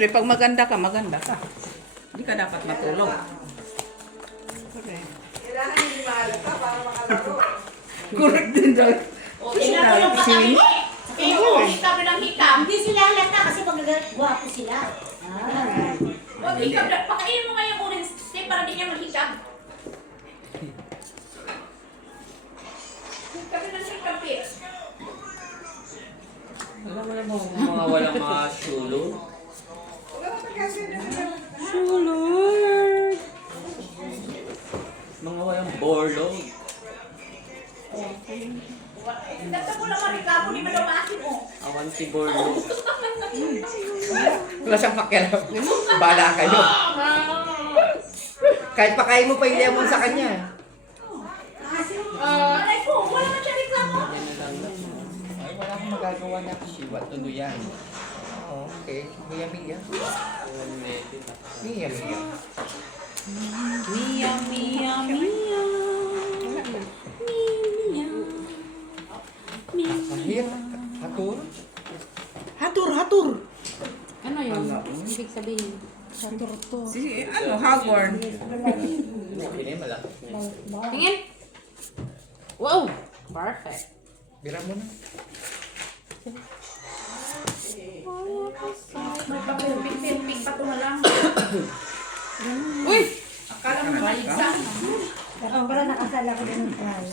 Siyempre, pag maganda ka, maganda ka. Hindi ka dapat matulog. Okay. Kailangan hindi mahal ka para makalaro. Correct din daw. O, tingnan mo yung mata mo. Sabihin mo, hikab na ng hikab. Hindi sila halata kasi magagwapo sila. Huwag hikab na. Pakainin mo nga yung orange steak para di niya maghikab. Hikab na ng hikab, eh. Alam mo naman mga walang mga shulo? Sulor. Mga walang borlog. Dagdag mo naman reklamo, di ba daw maasin mo? Awan si borlog. Wala siyang pakialam. Bala kayo. Kahit pakain mo pa yung lemon sa kanya. Alay po, wala man siya reklamo. Yan na lang. Ay, wala akong magagawa na kasi tuloy yan. Oo, okay. Mia. Mia. Mia. Mia, Mia, Mia. Mahir. Hatur. Hatur. Ano yun? Ibig sabihin? Hatur to. Si, Hagorn. Hindi malaki. Tingin! Wow! Perfect. Bira mo na. May papel-pig pa ito na lang. Uy! Akala mo maligsan. Parang wala nakasala ko din ng trial.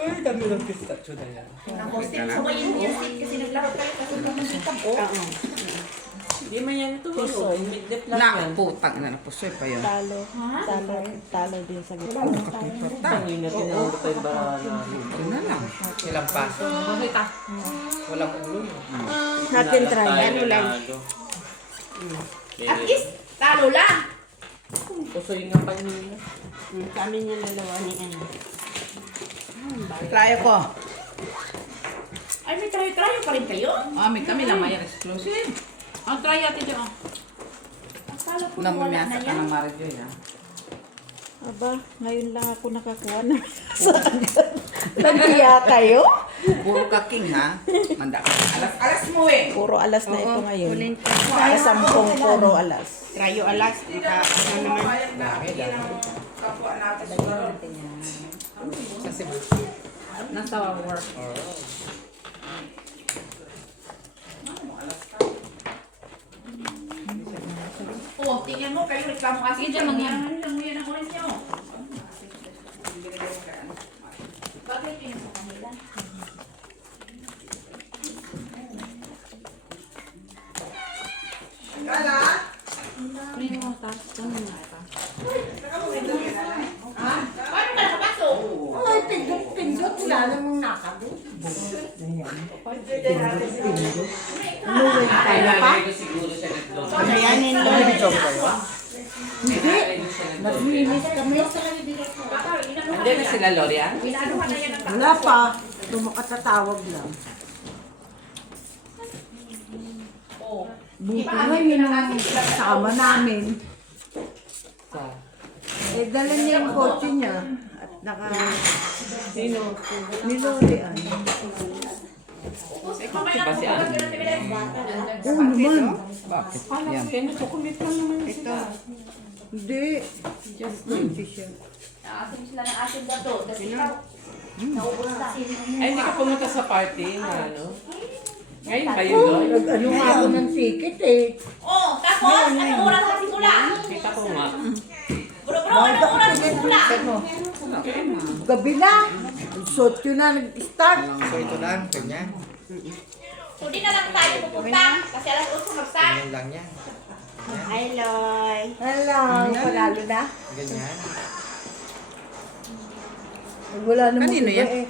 Ay, dami ng pistachio na yan. Ako, stick mo ba yung stick kasi naglaro kayo kasi ito ng hikab, oh. Hindi man yan ito. Midlip lang Na, yan. putang na napusoy pa yun. Talo din sa gitna. Ang na tinawag pa yung banana. Yun na lang. Ilang paso. Bakit ka? Walang ulo. Natin try. Ano lang. At least, talo lang. Pusoy nga pa niya. Kami niya dalawa ni ano. Try ko. Ay, may trayo-trayo pa rin kayo. Kami lang may exclusive. Ang try natin dyan. Akala ko wala Namumiyasa na ka yan. ng Marijoy, ha? Aba, ngayon lang ako nakakuha ng Naghiya kayo? Puro ka king, ha? Manda ka. Alas mo, eh. Puro alas na ito ngayon. Kasampung puro alas. Trayo alas. Ano naman? Kapwa natin siguro. Sa Cebu. Nasa work. Oh, tingnan mo, kayo reklamo kasi dyan. Ano lang mo yan ang orange niyo? Bakit yun sa kanila? Kala? Ano yung mga taas? Ano yung mga taas? Paano ka nakapasok? Ay, pindot-pindot. Wala namang nakabot. Ay, lalagay ko siguro siya nito. Ayan yung Naglinis kami. Baka, inanuhan Hindi na sila, Loria? Inanuhan na yan ang Wala pa. Lumakatatawag lang. Oh. Buti nga yun ang kasama namin. Eh, dala niya yung kotse niya. At naka... Sino? Nilorian. Mamaya na po, wala ka na tibili. Oo naman. Bakit? Kala Yan. ko yan. Chocolate lang naman sila. Hindi. Just kotse siya. Naasim sila ng asin ba to? Tapos ikaw, naubos na. Ay, hindi ka pumunta sa party na ano? Ngayon ba yun, Loy? Nag-ano nga ako ng ticket eh. Oh, tapos, anong oras sa simula? Kita ko nga. Bro, anong oras sa simula? Gabi na. Suot yun na nag-start. So ito lang, ganyan. So, di na lang tayo pupunta. Kasi alas 8 mag-start. Ganyan lang yan. Hi, Loy. Hello. Panalo na. Ganyan. Wala namang Kanino iba yan? eh.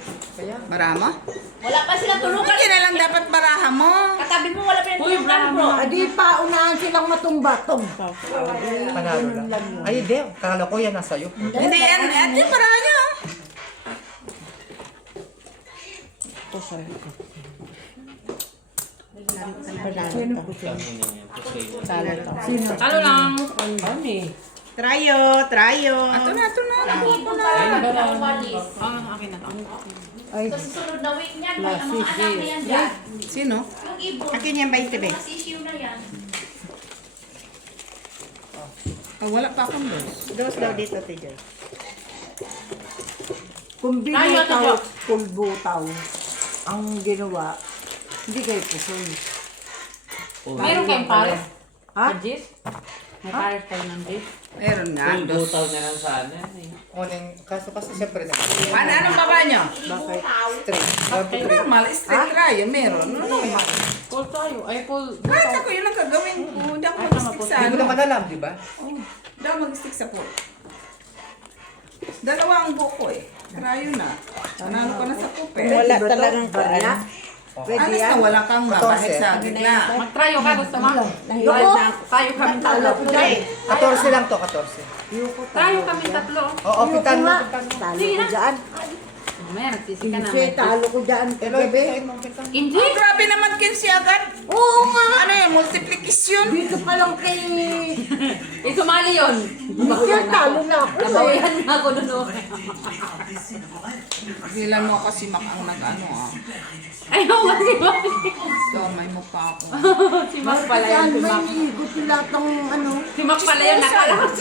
Marama? Wala pa silang tulugan. Hindi na lang dapat baraha mo. Katabi mo, wala pa yung tulugan, bro. Adi pa, unahan silang matumbatong. Panalo Ganun lang yun. Ay, hindi. Kala ko yan nasa iyo. Hindi, yan. Ito, baraha niya. Ito sa Sino? Talo lang. Kami. Trayo. Ito na. Ito na lang. Ang walis. Akin na to. Ay, Sa susunod na week niyan, may mga anak na yan dyan. Sino? Yung ibon. Akin yan 20 be. Mas issue na yan. Ah, wala pa akong dos. Dos daw dito, Tijoy. Kung Tayo, binitaw, tayo. pulbutaw, ang ginawa, hindi kayo puson. Meron kayong pares? Ha? Na Gis? May pares kayo ng Gis? Meron nga, Ang dos. butaw na lang sana. Kaso kasi siyempre na. Anong baba nyo? Bakit? Straight. Normal, straight raya, meron. Normal. Full tayo. Ay, full. Kahit ako yun ang gagawin ko. Hindi ako Ay, mag-stick sa Hindi mo ano. naman alam, di ba? Hindi ako mag-stick sa pool. Dalawa ang buko eh. Rayo na. Nanalo ka na sa pupe. Wala talagang kaya. Alas na wala kang kahit sa gitna. Mag-tryo ka. Gusto mo? Tayo kami Talo tatlo. ko dyan. 14 lang to, 14. Tayo kami tatlo. Oo, pitan mo. Talo ko dyan. Mamaya, nagsisi ka na. Kasi talo ko dyan. Gabi. Hindi. Grabe naman 15 agad. Oo nga. Ano yun, multiplication? Dito pa lang kay... Sumali yun. Kaya talo na ako eh. Nabawihan na ako nun. Bilan mo kasi makang nag-ano ah. Ayaw nga si Mac. So, may mukha ako. Si Mac pala yun. Yan, Si Mac. may igot lahat ng ano. Si Mac pala yun. Nakalakas.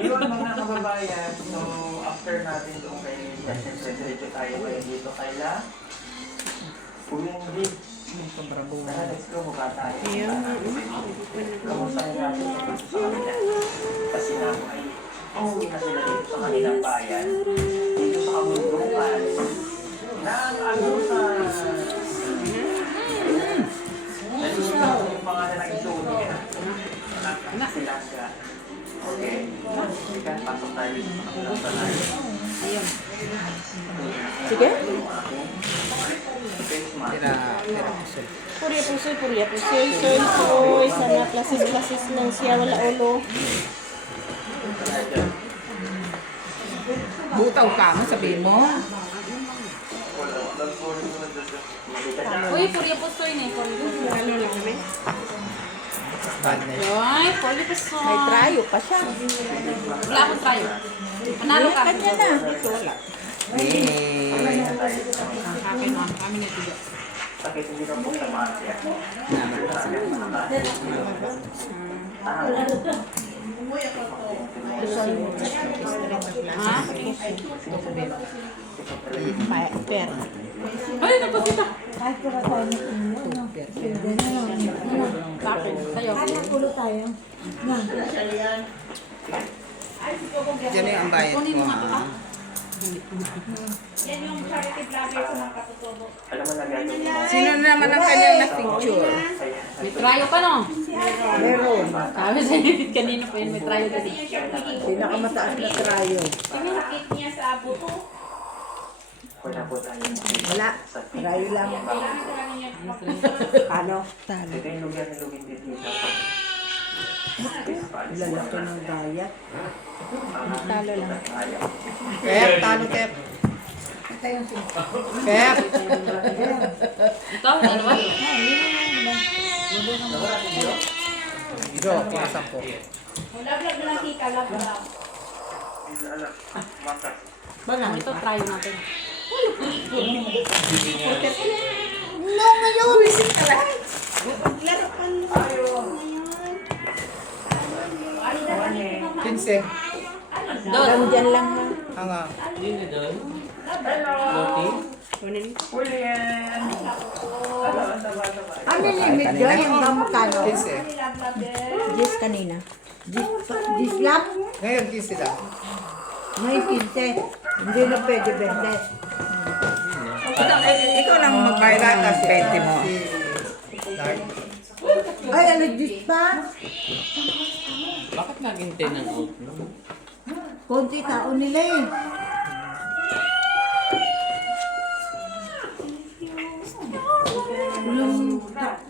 Yun mga kababayan, so after natin itong kay diretso tayo kayo dito kay La Pumindi. Tara, let's go, mukha tayo. Kamusta natin sa kanila? Kasi nga po ay uuwi na sila dito sa kanilang bayan. Dito sa Kamundungan. Na ano sa... Nandito na yung mga nag-isunin nila. Anak Silangga. Okay. Ikan, pasok tayo dito sa kabilang balay. Ayun. Sige. Tira puso. Purya pusoy, purya pusoy, soy, soy. Sana klasis lang siya, wala ulo. Butaw ka mo, sabihin mo. Uy, purya pusoy na. Purya pusoy. Ano lang namin? Ay, purya pusoy. May trayo pa siya. Wala akong tryo. Panalo ka. Kanya na. Akin mo. Kami na tiga. Sakit hindi ka po sa masya. Ha? Per. Ay, tapos kita. Bakit? Tayo. Diyan yung ang bayad Kunin ko. mo nga ito ka. Alam mo na gagawin mo. Sino na naman ang kanyang na-picture? May tryo pa no? Meron. Sabi sa kanino pa yun, may tryo kasi. Pinakamataas na trayo. Wala po tayo. Wala. Trayo lang. Ano? Talo. Ito yung lugar na lugin dito. Lalaki ng gaya. Talo lang. Kep, talo kep. Kep. Ito, ano ba? Jo, pasok po. Ito, tryo natin. No, ngayon. Pinse. Doon. Dyan lang ha. Hanga. Hindi na doon. Loti? Ano limit dyan? Yung ba magkano? Pinse. Gis kanina. Gis lang? Ngayon, 15 lang. May 15. Hindi na pwede 20. Ikaw nang magbayad ng 20 mo. Ay, alagis pa. Bakit naging 10 ang out mo? Konti tao nila eh.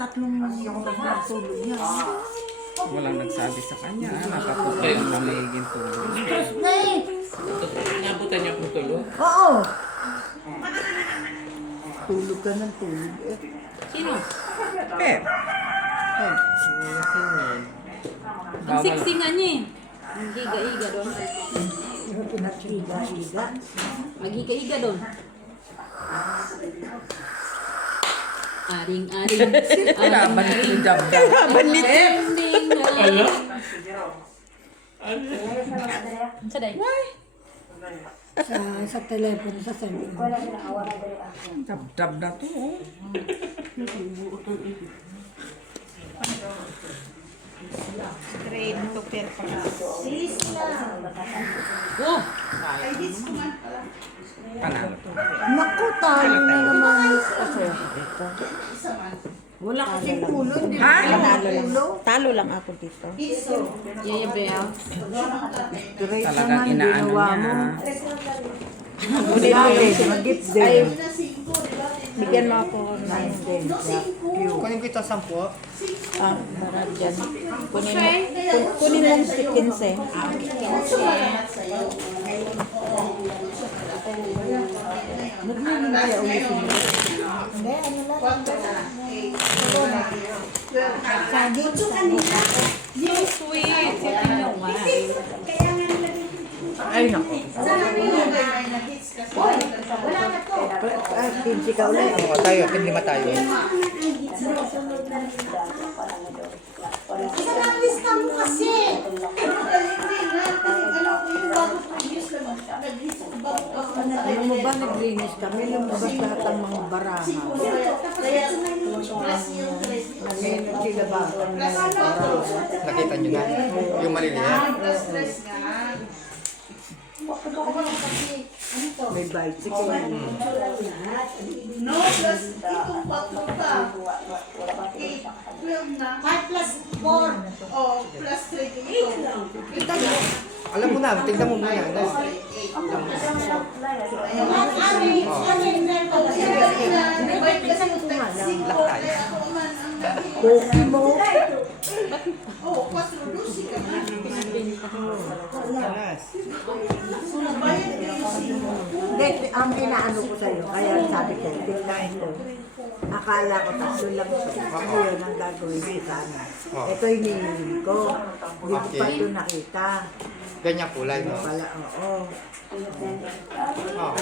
Tatlong tulog niya. Walang nagsabi sa kanya. Nakatukoy ang namiging tulog. Na eh. Inabutan niya kung tulog? Oo. Tulog ka ng tulog eh. Sino? Pep. Ang sexy nga niya eh. Ang giga-iga doon. Pinag-iga-iga. Magiga-iga doon. Aring-aring. Kailangan yung jab-jab. Ending na. Ano? Saday. Sa telepono, sa cellphone. Jab-jab na to. Oh. Grade to perfect. Oh! Panalo. Naku, talo na naman. Kasi, wala kasing ulo, hindi Ha? Talo lang. Talo lang ako dito. Yaya Bea. Great Talagang naman, inaano ginawa niya. mo. Ulit ulit. Mag-gift Ay, din. bigyan mo ako ng Kunin ko ito 10. para dyan. Kunin mong 15. Kaya ulitin mo. Hindi, ano lang. Saging. Sweet. Ay, naku. Pinsi ka ulit. Oo, tayo. Pinlima tayo. Alam mo ba, naglinis kami, lumabas lahat ng mga baraha. May nagsilabasan na baraha. Nakita nyo na. Yung maliliit. May bicycle. No, plus itong baklo pa. 12 na. 5 plus 4. Oh, plus 3 ito. Alam mo na. Tignan mo muna. Ano? Cookie mo. Oh, 4 lusi ka na. Hindi, ang inaano ko sa'yo, kaya sabi ko, tingnan ko. Akala ko tatlo lang siya. Ano yun ang gagawin ko sana. Ito hinihingi ko. Hindi ko pa ito nakita. Ganyang kulay, no? Pala, oo. Oo.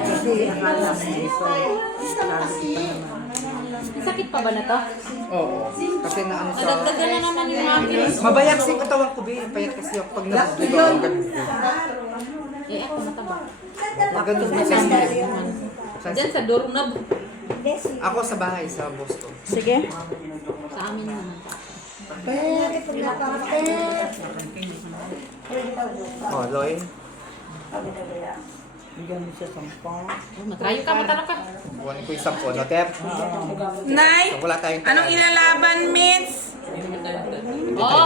Kasi akala mo ito. Sabi ko pa naman. Sakit pa ba na to? Oo. Kasi na ano siya. Nadagdagan na naman yung akin. Mabayak si katawan ko, Bi. Payat kasi ako pag nabugod ako. Eh, ako mataba. Maganda na sa Diyan sa dorong na. Ako sa bahay, sa Boston. Sige. Sa amin naman. Oh, Loy. Bigyan mo siya 10. Matrayo ka, matalo ka. Kunin ko yung 10, no, Ter? Nay, Wala tayong anong ilalaban, Mitz? Oo.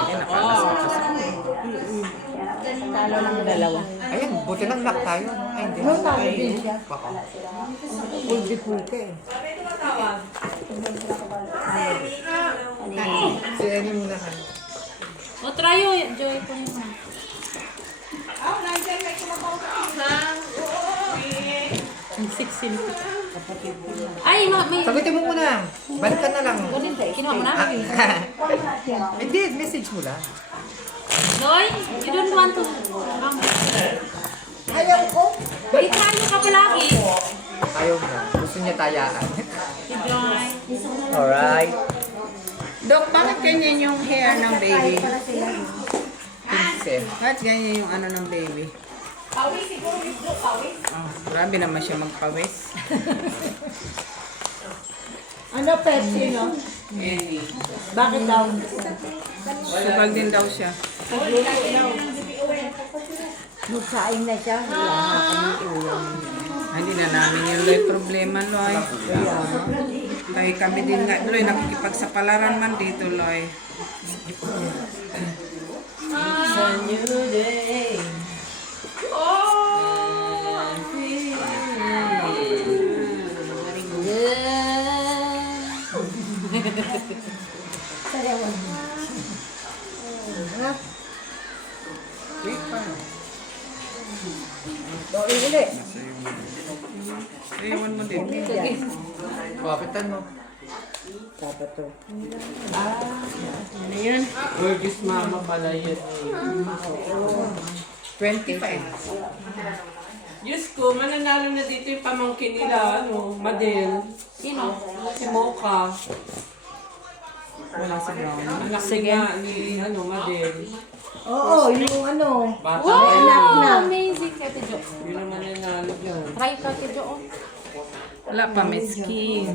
Talo lang dalawa. Ayun, buti lang lock tayo. No? Ay, hindi. No, talo din siya. Baka. Puldi-puldi eh. Si Eni muna ka. O, trayo. Joy po yun. Ang sexy. Ay, may... Sagutin mo muna. Balikan na lang. Kinuha mo na? Hindi, message mo lang. Noy, you don't want to... Ayaw ko. May trayo ka palagi. Ayaw mo. Gusto niya tayaan. Si Joy. Alright. Dok, bakit ganyan yung hair ng baby? Pinse. Bakit ganyan yung ano ng baby? Pawis, siguro dito, pawis. Grabe naman siya magpawis. Ano, Pepsi, no? Bakit daw? Sugal din daw siya. Magsaing na siya. Wala na kami ulam. Hindi na namin yung Loy problema, Loy. Kaya kami din nga, Loy, nakikipagsapalaran man dito, Loy. Uli. Iwan mo din. Kapitan mo. Dapat to. Burgess mama pala yun. 25. Diyos ko, mananalo na dito yung pamangkin nila, Madel. Sino? Si Mocha. Wala sa ground. Anak niya ni, Madel. Oo, yung ano. Bata Wow! na Anak na. Amazing, Kati Jo. Yun ang mananalo dyan. Try Kati Jo. Oh. Wala pa, may skin.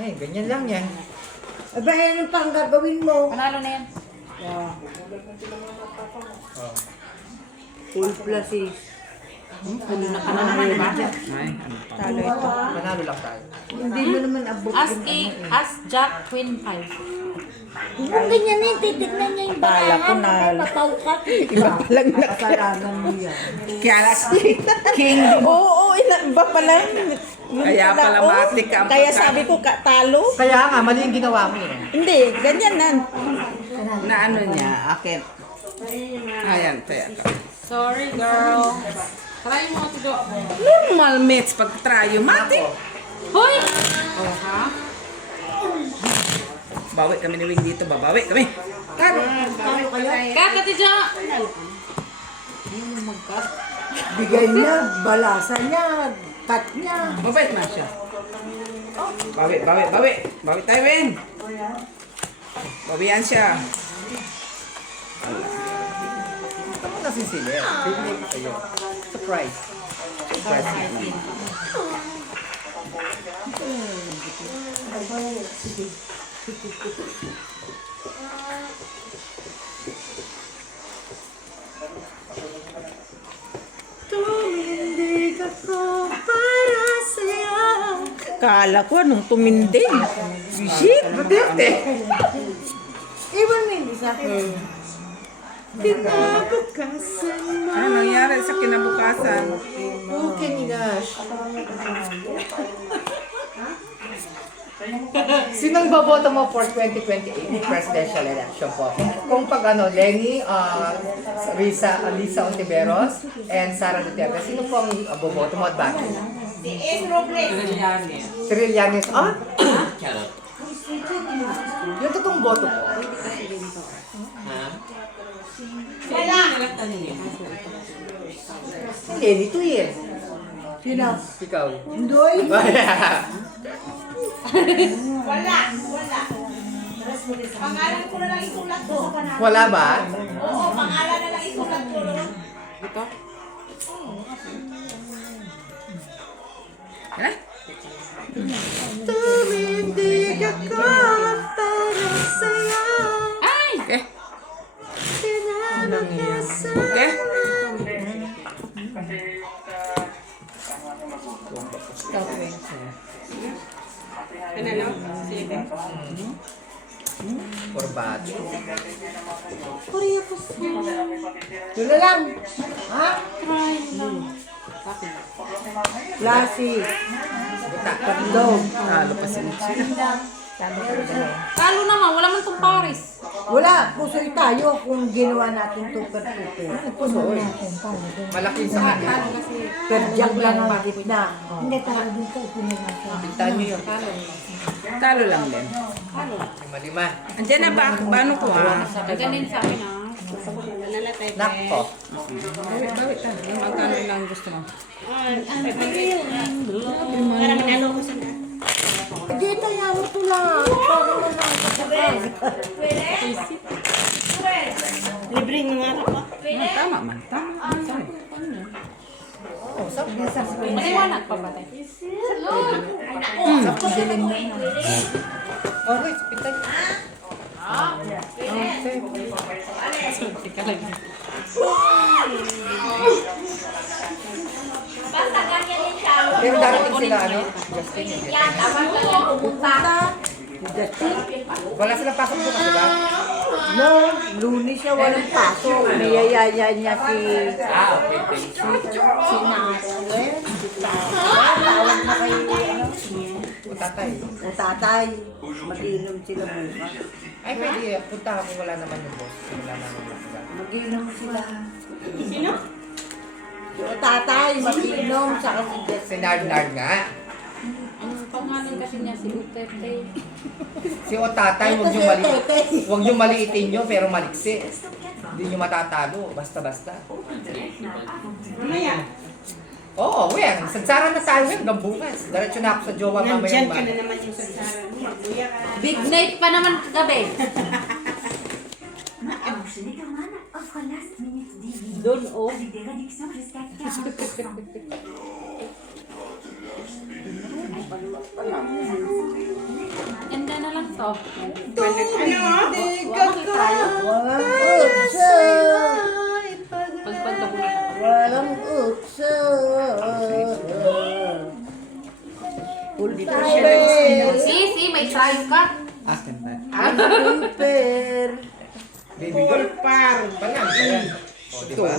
Eh, ganyan lang yan. Aba, ano pang gagawin mo? Panalo na yan. Full plus is. Puno na ka na naman, diba? Ay, ano pa. Talo ito. Manalo lang tayo. Hindi mo naman abot As yung king, as jack, queen 5. Yung ganyan eh, titignan niya yung barahan. Mataw ka. Iba lang na. Kasalanan mo yan. Kaya king. Oo, iba pala. Kaya pala matik ang Kaya pagka- sabi ko, talo. Kaya nga, mali yung ginawa mo eh. Hindi, ganyan na. Na ano niya, akin. Ayan, kaya. Sorry, girl. Try mo, Kati Jo. Normal mates pag try yung matik. Hoy! Oh, ha? Bawi kami ni Wing dito, babawi kami. Kat, Kati Jo! Bigay niya, balasa niya, cut niya. Mabait man siya. Bawi, bawi, bawi. Bawi tayo, Wing. Bawian siya. Ito mo nasisili. Bibigay ko kayo. Surprise. Surprise. Tumindig ako para sa'yo. Kala ko, nung tumindig. Shit, matindi. Iwan mo yung isa. Kinabukasan mo. Ano nangyari sa kinabukasan? Okay, Minash. Sinong baboto mo for 2028 presidential election po? Kung pag Lenny, Lisa Ontiveros, and Sara Duterte, sino po ang boboto mo at bakit? Trillanes. Trillanes, yung totoong boto po. Wala! Nalatan niya. Lenny to eh. Sino? Ikaw. Doy? Wala. Pangalan ko na lang isulat ko. Wala ba? Oo, pangalan na lang isulat ko. Ito? Hala? Tumindig ako para sa'yo. Ay! Okay. Kinabukasan. Okay. Ano lang? Sige. Corbacho. Yun na lang. Ha? Try lang. Lassie. Pardon. Talo pa si sila. Talo naman, wala man tong Paris. Wala, pusoy tayo kung ginawa natin tuper-tuper. Pusoy. Malaki sa kanya. Perjak lang ang gitna. Hindi, tara dito. Pintahan nyo yun. Talo lang din. Lima-lima. Andiyan na ba? Paano ko ha? Ganun sa akin, ah. Nakpo. Bawi ta. Yung magkano lang gusto mo. Para manalo ko sa Dito yan mo ito lang. Para mo lang kasabay. libreng mga pa. Tama man. Tama. Maliwanag pa ba tayo? Oh, wait. Pintay. Basta ganyan din siya. Pero darating sila, Justin. Yan, tama ka lang pumunta. Wala silang pasok bukas, diba? No, Lunes siya walang pasok. Niyayaya niya si... Okay. Si Nahuel. Tawag na kayo. O tatay. O tatay. Mag-inom sila bukas. Ay, pwede. Punta kung wala naman yung boss. Wala naman yung boss. Mag-inom sila. Sino? O tatay, mag-inom sa kasi Si Nard nga. Pangalan kasi niya si Utete. Si Otatay, huwag nyo maliitin nyo, pero maliksi. Hindi nyo matatalo, basta-basta. Oo, Wen. Sadsara na tayo, Wen, hanggang bukas. Diretso na ako sa jowa mamaya. Nandyan ka na naman yung sasaran mo. Magbuya ka. Big night pa naman kagabi. Doon, oh. Ganda na lang to. Pagpagka mo na. Walang ukso. Si, may tayo ka. Akin ba? Super. Baby girl. Panalo ka yan. O, diba?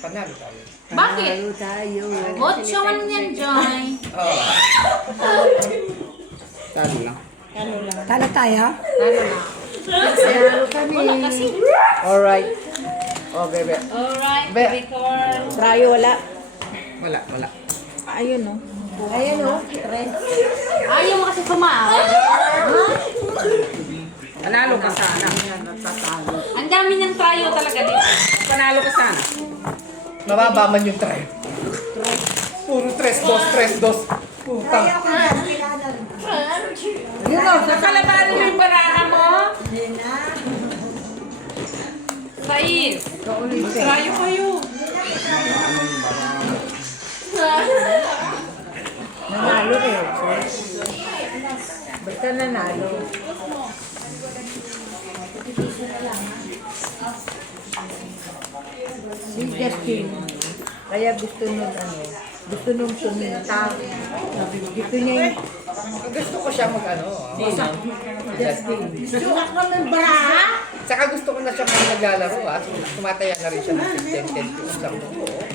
Panalo tayo. Bakit? Tayo. Mucho man yan, Joy. Oo. Talo lang. Tala tayo? Talo kami. Wala kasi. Alright. Oh, bebe. Alright, Be- record. Trayo wala. Wala. Ayun o. Ayun o. Tres. Ayaw mo kasi sumama. Panalo ka sana. Ang dami niyang tryo talaga dito. Panalo ka sana. Mababa man yung try. Puro 3-2. Putang. Yun o. Nakalabanin mo yung baraha mo. Sais. Tayo kayo. Nanalo eh. Basta nanalo. Si Justin. Kaya gusto nun gusto nung suminta. Gusto niya yung Gusto ko siya mag-ano. Justin. sumak ka ng baraha. Saka gusto ko na siya naglalaro ha. Tumataya na rin siya ng 15-10 lang.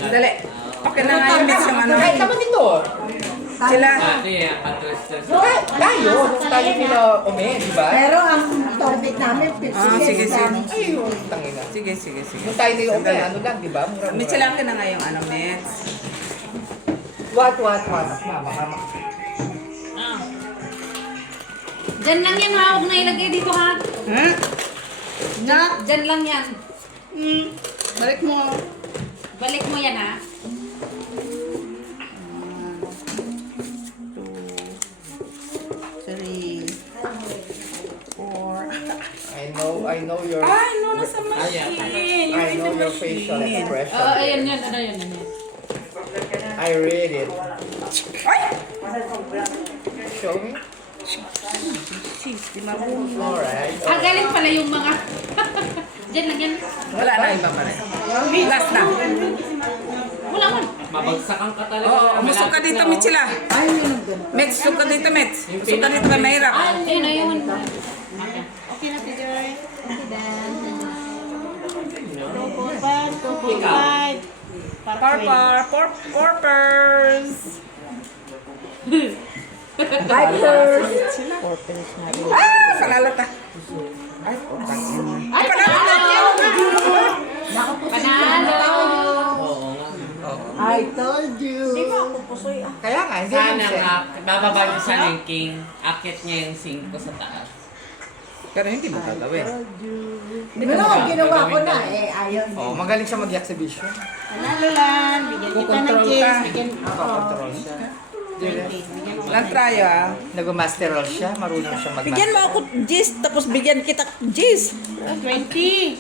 Dali. Pakinangayos yung ano. Kahit naman dito. Sila. Tayo nila Ome, di ba? Pero ang topic namin, Sige. Ayun, tangina. Sige. Yung tayo nila Ome, ano lang, di ba? Mura-mura. May sila ka na ngayong ano, Mets. What? Mama. Diyan lang yan ha, huwag na ilagay dito ha. Diyan lang yan. Balik mo. Balik mo yan ha. I know your... Ay, no, nasa machine. I know your facial expression. Oo, ayan yun, ano yun. I read it. Ay! Show me. Alright. Ah, galing pala yung mga... Diyan lang yan. Wala na iba pa rin. Last na. Wala man. Mabagsakan ka talaga. Oo, umusok ka dito, Mets sila. Mets, usok ka dito, Mets. Usok ka dito, mahirap. Ayun. Okay na si Joy. Okay dan. Porpers. Vipers. Ah, panalo ta. Ay, panalo na. Panalo! I told you. Kaya nga, hindi Sana naman siya. nga, bababa niya sa ranking, akit niya yung 5 sa taas. Pero hindi mo gagawin. Pero ginawa ko na eh. Ayaw niya. Oh, magaling siya mag-exhibition. Panalo lang. Bigyan kita ng Kukontrol kiss. ka. Bigyan Control siya. Lang tayo ah. Nag-master roll siya, marunong siya mag-master. Bigyan mo ako Jis, tapos bigyan kita Jis. 20.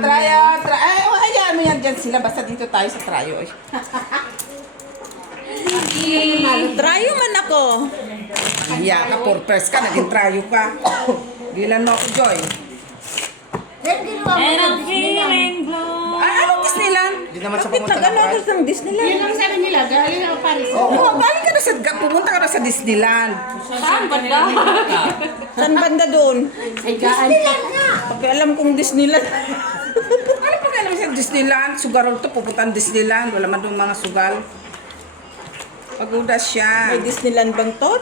Tryo. Ay, hayaan mo yan dyan sila. Basta dito tayo sa tryo. Eh. Trayo man ako. Hiya ka, porpers ka. Naging tryo ka. Gilan mo ako, Joy. Then ginawa mo And na I'm feeling blue. Anong Disneyland? Hindi naman siya Bakit pumunta ng nag-ano France. ng Disneyland? Yun ang sabi nila. Galing ako Paris. Oo, galing ka na sa... Pumunta ka na sa Disneyland. Saan ba daw? Saan banda doon? Ay, gaan. Pag alam kong Disneyland. Ano pa kaya naman sa Disneyland? Sugarol to, pupunta ang Disneyland. Wala man doon mga sugal. Pagudas siya. May Disneyland bang to?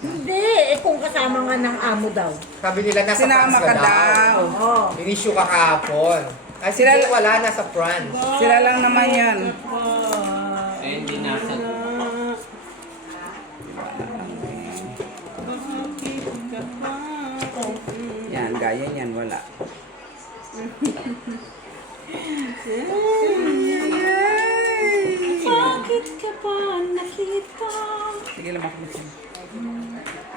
Hindi, kung kasama nga ng amo daw. Sabi nila nasa Sinama France ka daw. Oo. In-issue ka kahapon. Ay, Sila- sila wala, nasa France. Sila lang naman yan. Bakit ka ba nakita? Sige lang ako.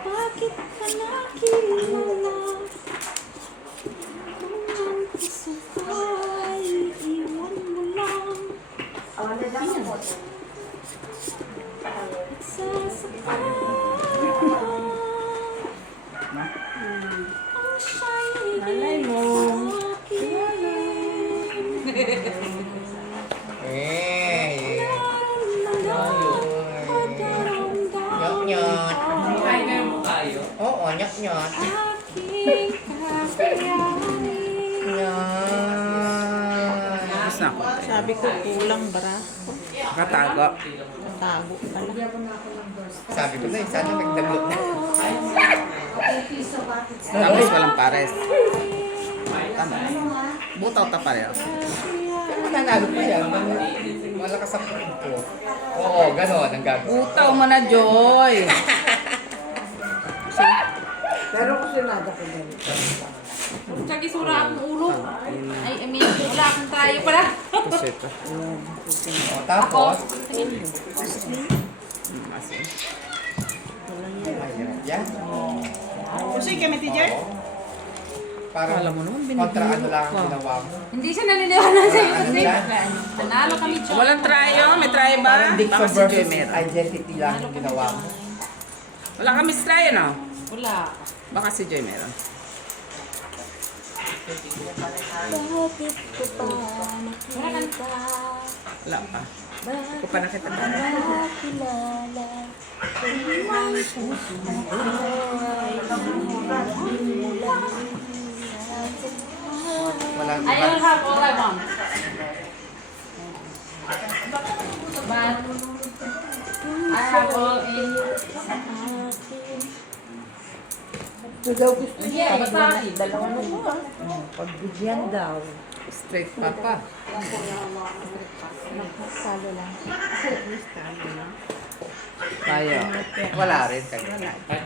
Bakit ka nakilala? Kung ang puso ko'y iwan mo lang. Nagsasaktan ang siya'y Malay mo. Nyot-nyot. Ay, ngayon mo kayo. Oo, nyot-nyot. Aking kakayanin. Nyot. Tapos na ako. Sabi ko kulang bara. Nakatago. Tago pala. Sabi ko na eh, sana nagdaglot na. Tapos walang pares. Tama. Butaw ta pares. Pero mananalo pa yan. Malakas ang ko. Oo, gano'n ang gagawin. Butaw mo na, Joy. Pero kung sinada ko din. Tsaka sura akong ulo. Ay, I mean, wala akong tayo pala. Tapos ito. O, tapos, yan. Gusto kami, teacher? Parang Alam mo naman, kontra ano lang ang ginawa mo. Hindi siya naniniwala sa'yo Ano kasi siya? nanalo kami, Chong. Walang tryo? May tryo ba? Parang Dixon Baka si Joy versus meron. identity lang ang ginawa mo. Wala kami tryo, no? Wala. Baka si Joy meron. Bakit ko pa nakita? Wala pa. Ko pa nakita ba? Nakilala kung ang puso ko'y Walang I iba. don't have all I want. But I have all in. Ito daw gusto niya. Yeah, basta. Dalawa na mo ah. Pagbigyan daw. Straight papa. Salo lang. Tayo. Wala rin kayo.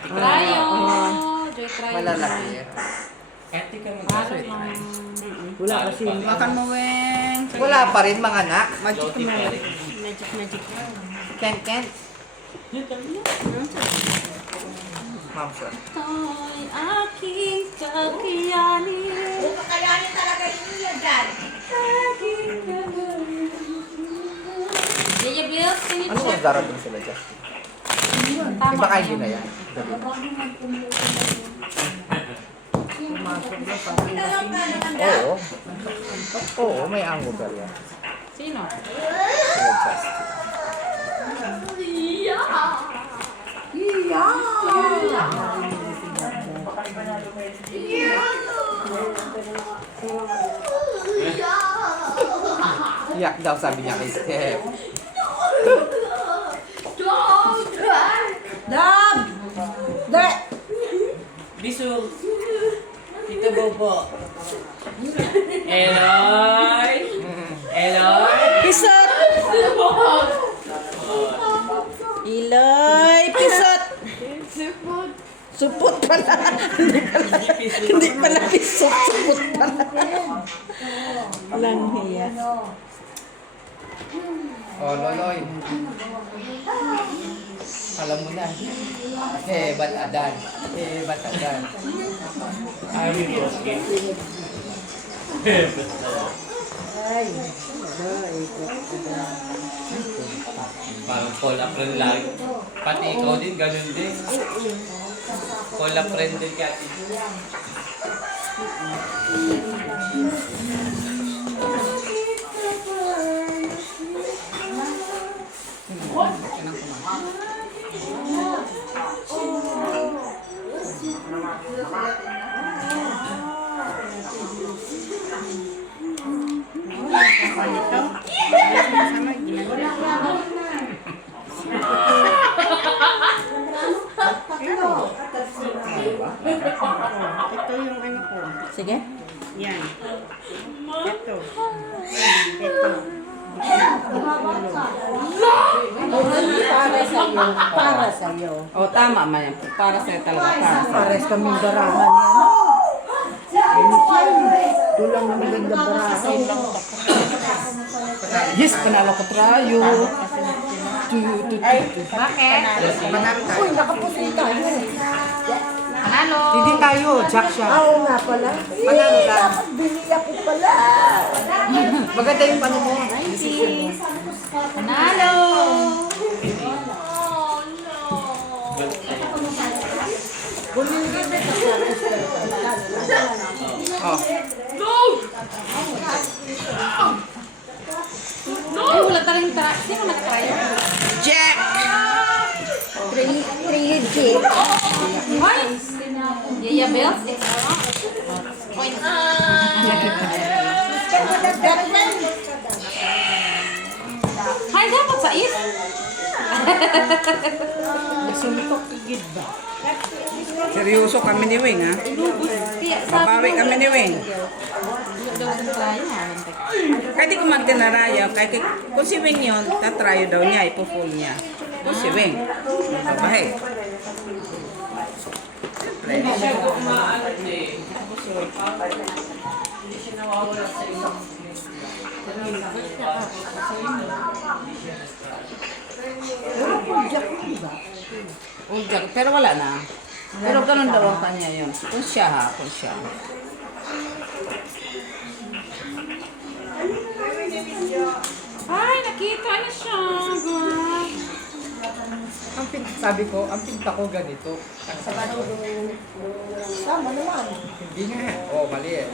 Tayo. Joy, try. Wala lang yan. Kahit di ka Para lang. Wala kasi. Makan mo, Weng. Wala pa rin mga anak. Magic mo. Magic. Ken. Ma'am, sir. Ito'y aking kakayanin. Kakayanin talaga yun yan dyan. Yaya Bills, can you Ano check? kung darating sila dyan? Tama Iba ba kayo yan? na yan. Oo. Oo, may hangover yan. Sino? Sila Justin. Iyak daw sabi niya kay Steph. Dab! Dab! Bisul. Tito Bobo. Eloy. Eloy. Pisot! Iloy! Pisot! Supot pala. Hindi pala pisot. Supot pala. Lang hiya. Oh, Loloy. Alam mo na. Hebat adan. Hebat adan. Ayaw mo yung skin. Parang call up rin lang. Pati ikaw din, ganun din. Call up rin din ka. Ito yung ano ko. Sige. Yan. Ito. Para sa'yo. Para sa'yo. O, tama man yan. Para sa'yo talaga. Para sa'yo. Pares kaming barahan yan. Tulang na maganda braso. Yes, panalo ko trayo. Bakit? Uy, nakapusin tayo. Panalo. Hindi tayo, Jack siya. Oo nga pala. Panalo lang. Dapat bili ako pala. Maganda yung ano mo. Panalo. Kunin din na Oh. Ay, wala talang tara. Sino nag-try? Jack! 3 chip. Hoy! Yaya Bells? Point. Hay, dapat sa is. Seryoso kami ni Wing, ha? Kaya Babawi kami ni Wing. daw sa try. Kahit di ko magtinarayo, kahit kung si Wing yun, tatrayo daw niya, ipo-full niya. Kung si Wing, babahe. Hindi siya gumaan eh. Hindi siya nawawala sa iyo. Ujak, pero wala na. Pero ganun daw ang kanya yun. Kung siya ha, kung siya. Ay, nakita na siya. Girl. Sabi ko, ang pinta ko ganito. Tama naman. Hindi nga. Oh, mali eh.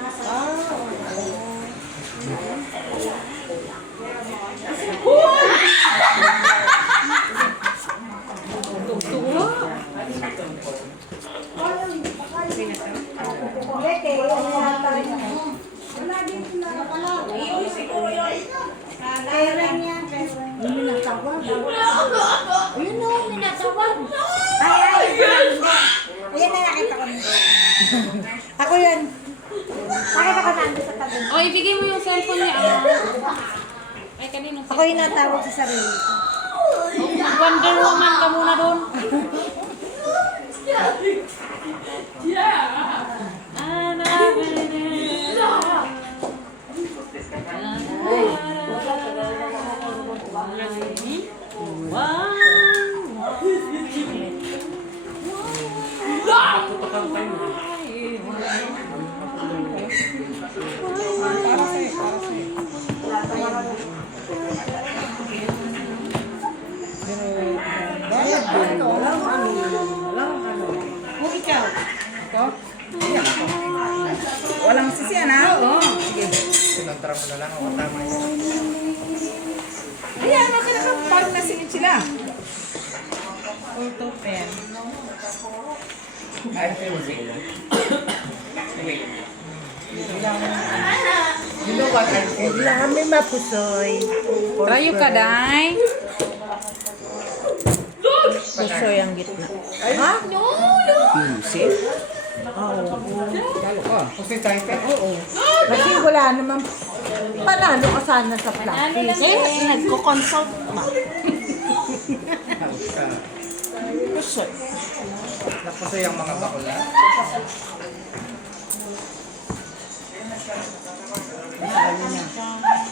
Leke, Kailan yan? Yung minatawag. Ayun o, minatawag. Ay. Ayan na nakita ko nito. Ako yan. Nakita ko nandun sa tabi. O, ibigay mo yung cellphone niya. Ay, kanino? Ako yung natawag sa sarili. Wonder Woman ka muna doon. Kung ikaw. Ayan ako. Walang sisiyan, ha? Oo. Sige. Sinontra mo na lang ako. Tama yan. Ayan, parang nasingit sila. Auto pen. Ay, music. You know what? Kailangan may mapusoy. Trayo ka, Day. Pusoy ang gitna. Ha? Music? Kasi type Oo. Kasi wala naman panalo ka sana sa practice. Nagko-consult ma. Pusoy. Napuso yung mga bakula.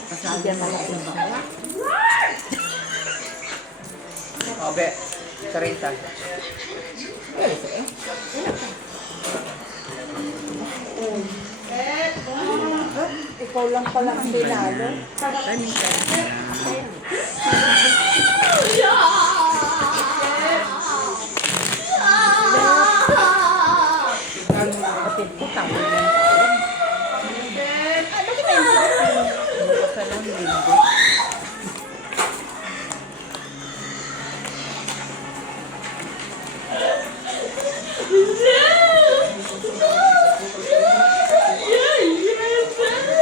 Kasali yan malaki ng bakla. Oh, be. 30. Ikaw lang pala ang binalo. Kapit ko tama lang. Ano ka na yun? Basta lang linggo.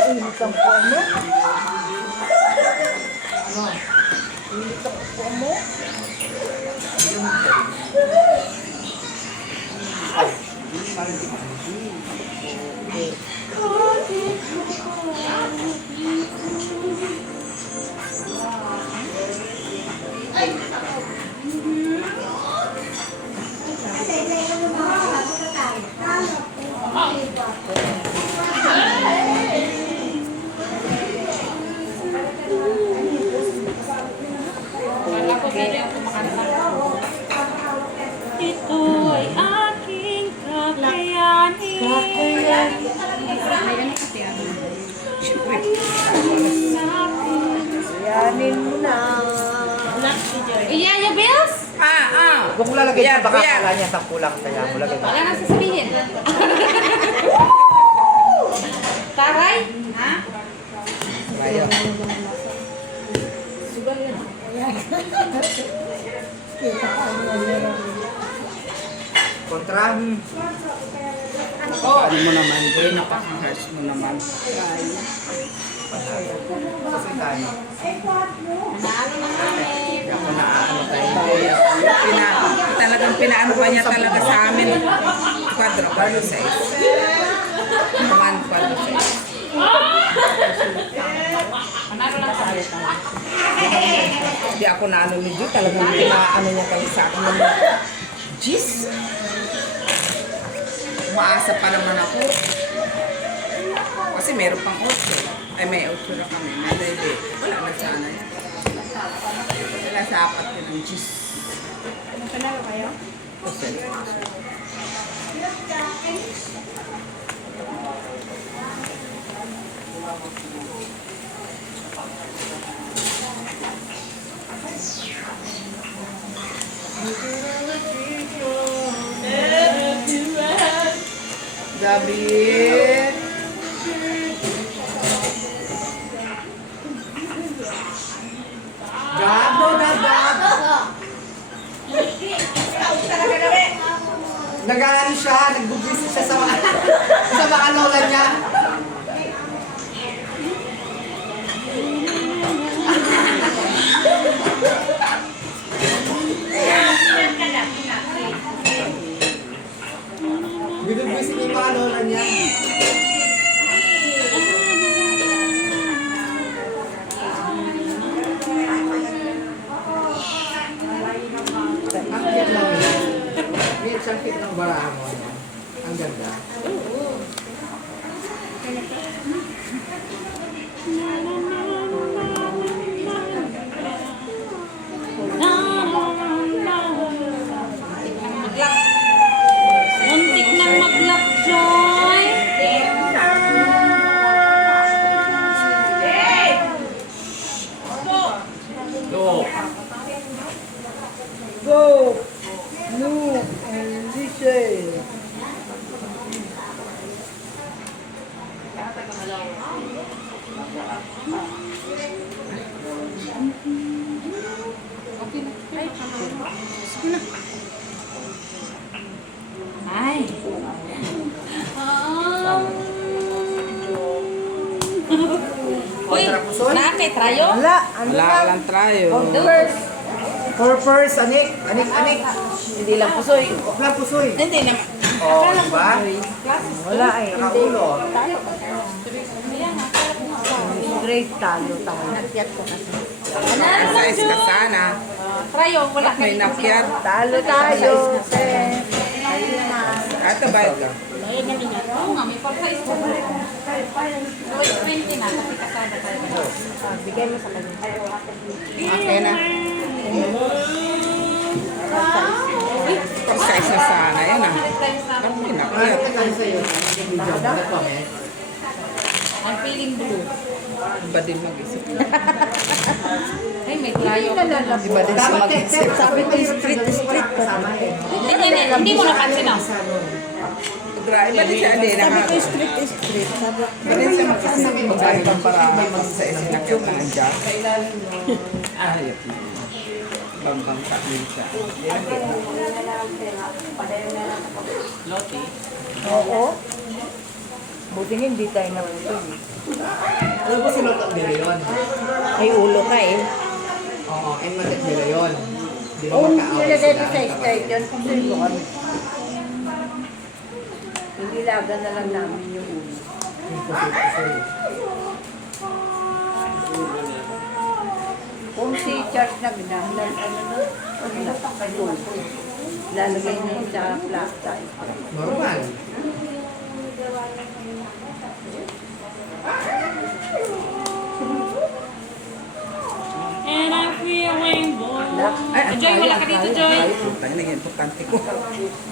Init ang puwan mo. Init ang puwan mo. Siyempre. Yanin mo na. Iyaya Bills? Kung mo lalagay Kuya, siya, baka kuya. akala niya 10 lang. Kaya mo lagay. Wala nang sasabihin. Taray? Ha? Kaya. Kontra. Ano mo naman, Jay? Napaka-harsh mo naman. Kasi tayo. Talagang pinaano pa niya talaga sa amin. Quadro size. Naman, quadro size. Manalo lang sa alit. Hindi ako na ano ni Jay, talagang pinaano niya talaga sa akin. Jeez! Umaasa pa naman ako. Kasi meron pang 8. Ay, may 8 na kami. Hindi. Wala na sana yan. Wala sa 4 yun ang jeez. Panalo kayo? Kasi, David. Gabo na gabo. Nag-ano siya, nagbubisi siya sa mga lola niya. Binubisi niya yung mga lola niya. Ang cute lang yun. May isang cute ng barahan mo. Ang ganda. Muntik nang mag-lock, Joy. Go! Go! No! And listen! Ay. Uy, nakit, rayo? Wala! Ano Wala lang? lang tayo. Purpose, anik. Hindi lang pusoy. Wala pusoy. Hindi naman. Oh, diba? Wala eh. Nakaulo. Straight talo tayo. Size ka sana. Rayo, wala ka. May napyat. Talo tayo. Ayun na. Ito bayad ka. Oo nga, may pag-size ko. 20 na, kasi kasada tayo. Bigay mo sa kanya. Okay na. Size na sana. Yan ah. Ba't may napyat? Ano sa'yo? Comment. I'm feeling blue. Iba din mag-isip. Ay, may rayo. Iba din siya mag-isip. Sabi ko street Kasama eh. Hindi mo napansin ah. Iba din siya. Hindi Sabi ko na. street. Sabi Iba din siya mag-isip. Magkaya pang para sa isinakit na nandiyan. Ayok. Bambang ka din siya. Loti. oo. Buti hindi tayo naputol. Ano ba sinutot nila yun? May ulo ka eh. Oo, and matit nila yun. Di ba Oo, magkaaway nilagay ko sila? sa start yun. Kasi kami. Hindi laga na lang namin yung ulo. Kung si Charles nagnahalan, lalagay niya sa plastic. Normal. And I'm feeling blue. Ay, Joy, wala ka dito, Joy. Tayo na yung importante ko.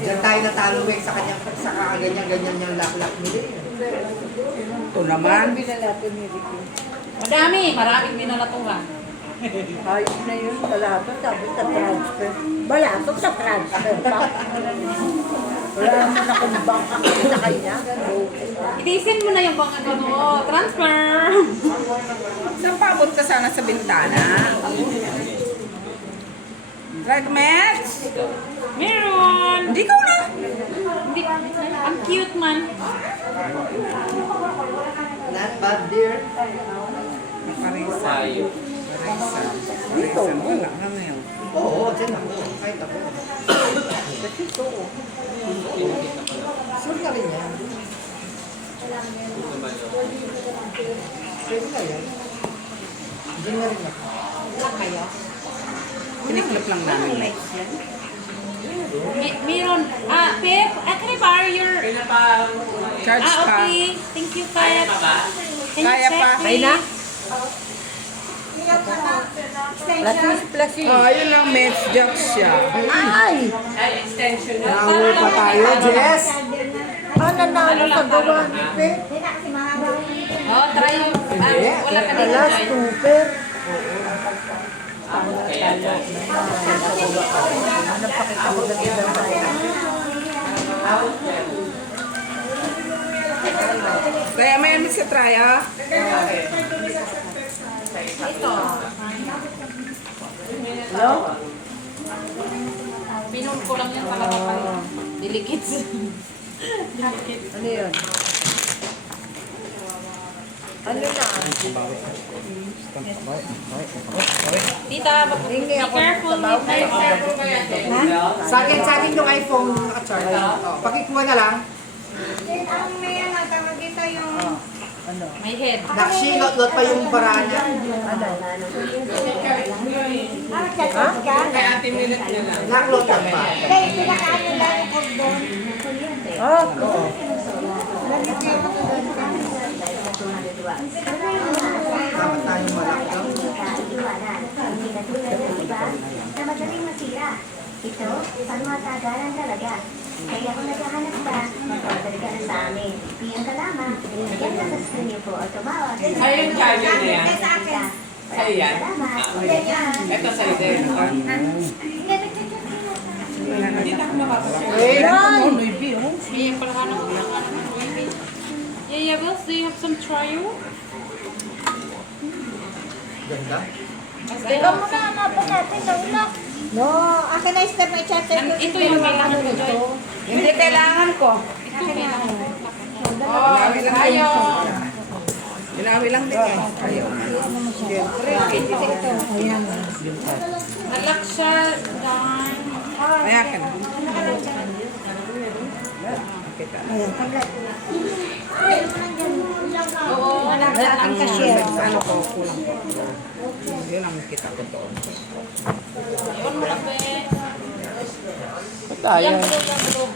Diyan tayo natalo sa kanyang, sa kaganyan-ganyan niyang lak-lak nila eh. Ito naman. Maraming minalatuhan. Ayos na yun. Balato, sabi sa transfer. Balato sa transfer pa. Wala naman akong bank account sa kanya. Itisin mo na yung bang ano mo. Transfer! Saan paabot ka sana sa bintana? Dragmets? Meron! Hindi ka na. Hindi, ang cute man. Not bad, dear. Parisa. Sayo. Parisa. Parisa. Wala ka na yun. Oo, dyan ako. Kahit ako. Kasi ito. Sure ka rin yan. Pwede ka yan. Hindi na rin ako. Piniklop lang namin. Meron. Pep, can I borrow your... Charge pa. okay. Thank you, Pep. Can you Kaya check, pa. please? Kaya na? Plus. Ayun lang, Mets. Jokes siya. Ay! Nawal pa tayo, Jess. Nanalo sa gawa ni Pe. Oh, try yung... wala ka dito. Alas, super. Kaya may ano sa try, ah? Ito. Hello? Pinun ko lang yung kalapapay. Dilikits. Ano yun? Ano na? Tita, be careful. Sa akin yung iPhone naka-charge. Pakikuha na lang. May head. Nakshi, lot pa yung barana. Kaya Ate Milet niya lang. Naklot lang pa. Oh, Dapat tayong malakang. Na madaling masira. Ito, pangmatagalan talaga. Kaya kung naghahanap ka, mag-order ka na sa amin. Piyan ka lamang, yan na sa screen niyo po o tumawag. Ay, yung charger na yan. Sa'yo yan? Salamat. Ito sa'yo din. Hindi na ako makakasya. May palahanap ko lang ano. Yeah, Wills, do you have some trio? Ganda. ikaw muna hanapin natin na una. No, akin na step may chat. Ito yung kailangan ko dyan. Hindi kailangan ko. Ito kailangan ko. Inawi lang din. Ayaw. Inawi lang din. Ayaw. Ayan. Nalak siya. Darn. Kaya ka na. Oo, Ang cashier. Ano ko, kulang ko. Yun ang kita ko doon. Iwan mo na, be. Tayo. Yan, bulog.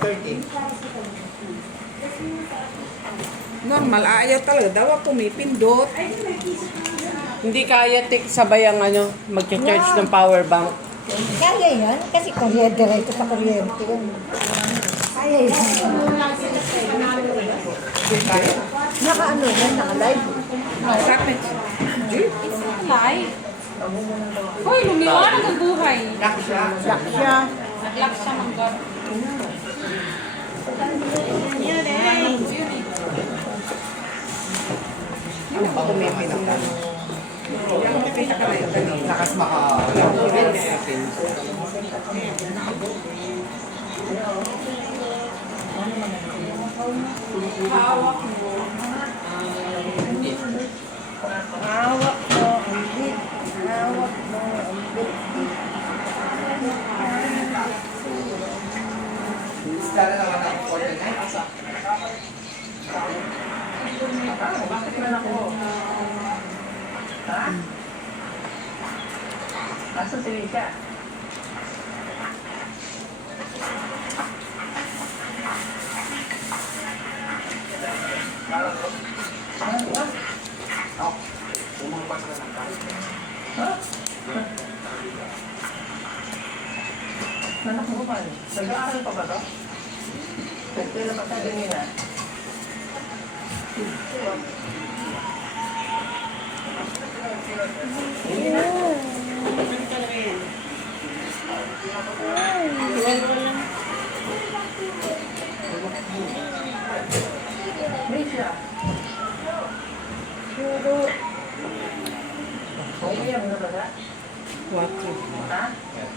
4:30. Normal, ayaw talaga. Daw ako may pindot. Hindi kaya sabay ang ano, mag-charge ng power bank. Kaya yan, kasi kuryente ito sa kuryente. Kaya yan. Naka-ano yan, naka-live. Sakit. It's not live. Hoy, lumiwanag ang buhay. Lock siya. Lock siya. Nag-lock siya ng God. Ano ba kung may pinaka? Yung nakita ka na yun kanina. Lakas maka... Hawak mo. Hawak mo, ang bit. Hawak mo, ang bit. Isla na naman ang 49. Asa si Rika? Nanak mo ba? Nag-aaral pa ba to? Nagtira pa sa ganyan na?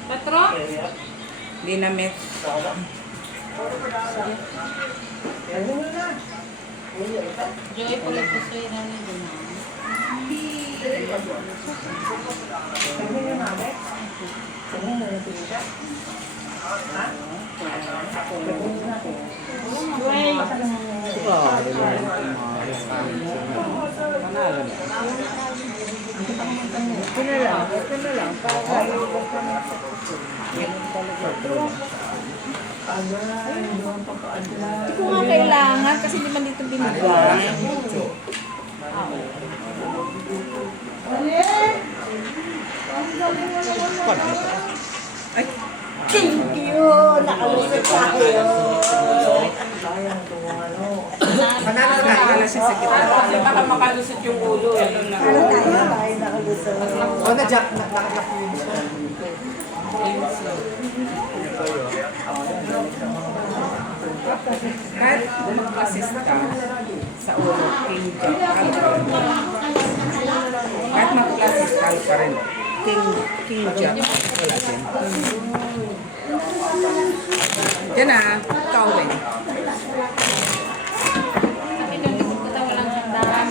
Patro? Di na met. Joy, pala po sa'yo na nito na. Hindi ko nga kailangan kasi di man dito binigay. Ay, Thank you! Nakalusot tayo! wala na siya sa gitna. Baka makalusot yung ulo. Ano tayo? Tayo nakalusot. Oh, na-jack. Nakaklock yun. Kahit mag-assist ka sa ulo, king jack ka pa rin. Kahit mag-assist ka pa rin. King jack. Wala din. Diyan na, kawin. Sakit yung likod ko daw walang sandaan.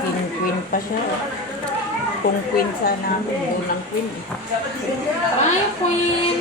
King queen pa siya. Kung queen sana ako, unang queen eh. Bye, Queen!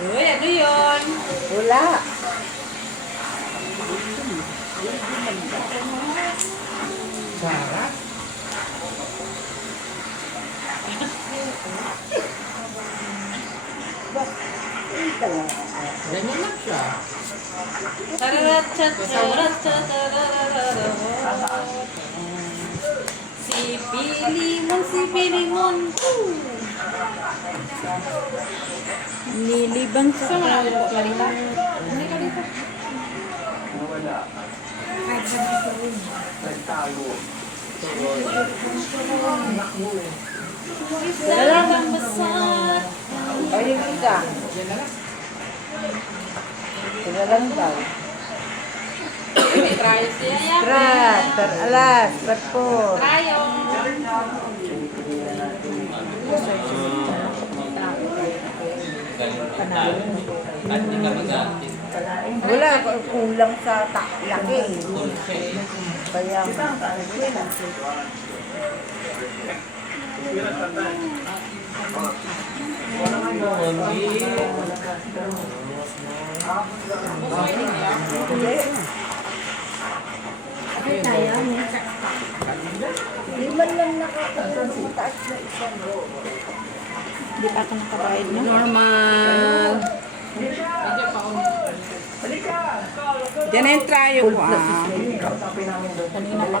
Uy, ano yun? Wala. Sarap. Ganyan lang siya. Si Pilimon, si Pilimon. Nilibang sa Saan wala ako pa rito? Hindi ka dito. Isang basat. Ayun isa. Sila lang daw. Try siya. Tras, alas, patpo. Try yung. At hindi ka mag-aakit. Wala, kulang sa laki. Kaya Di man lang nakakataas na isa. Hindi pa ako nakabayad na. Normal. Diyan na yung tryo ko, ah. Kanina pa